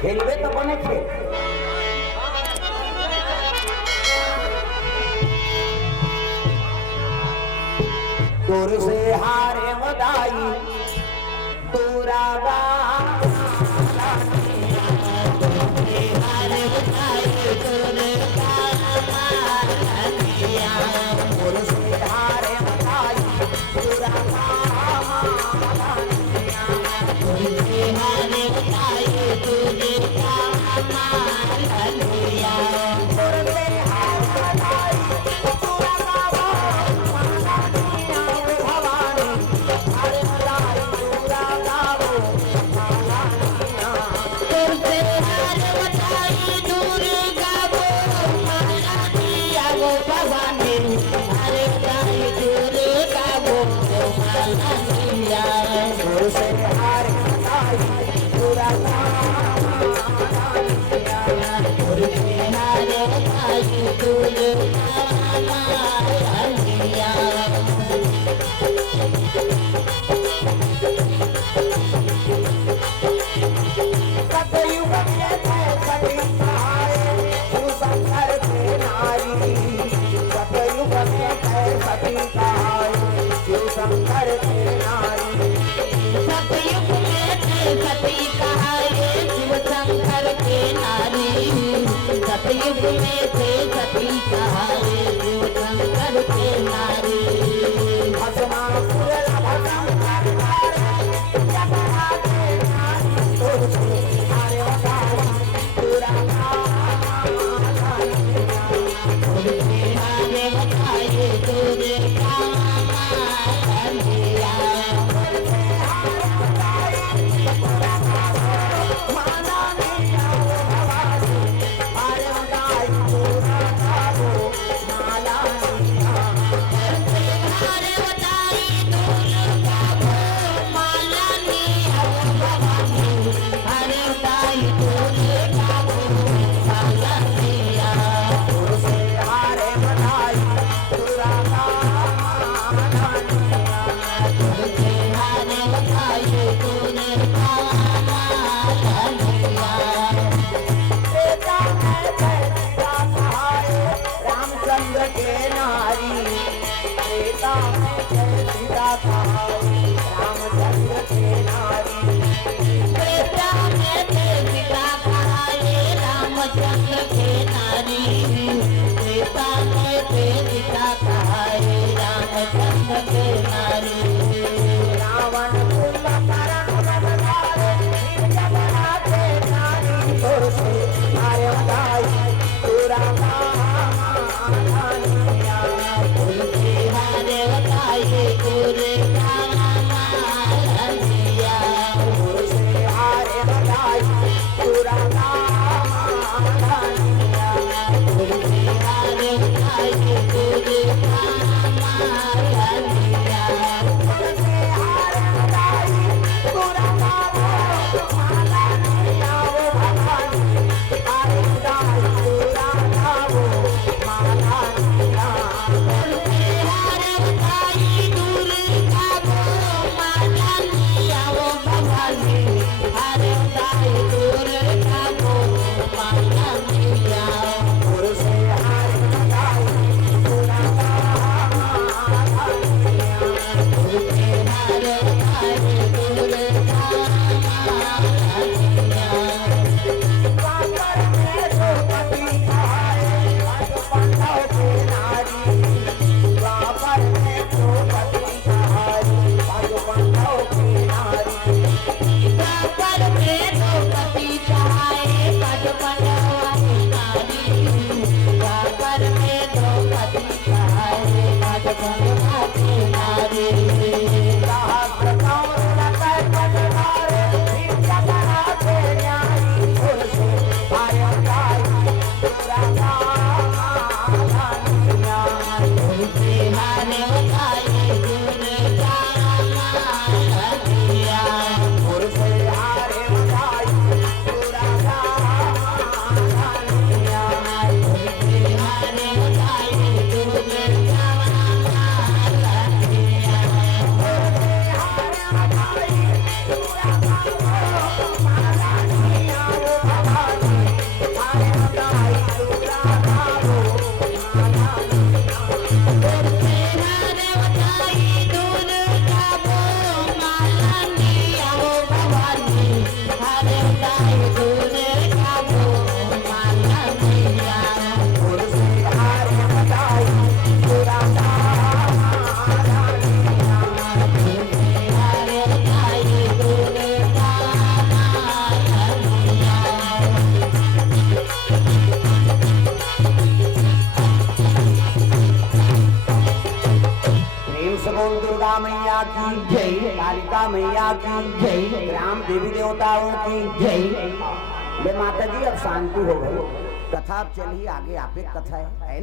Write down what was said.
खेलबे तो बने खेल दूर से हारे बधाई पूरा शंकर के नारी सतयुग में थे सती कहाए शिव शंकर के नारी सतयुग में थे सती कहाए शिव शंकर के नारी भस्मासुर भस्म करवाए जगन्नाथ के नारी अरे बताओ पूरा पूरा दुर्गा मैया की जय। कालिका मैया की जय। ग्राम देवी देवताओं की जय। बे माता जी अब शांति हो गई, कथा अब चलिए आगे, आप एक कथा है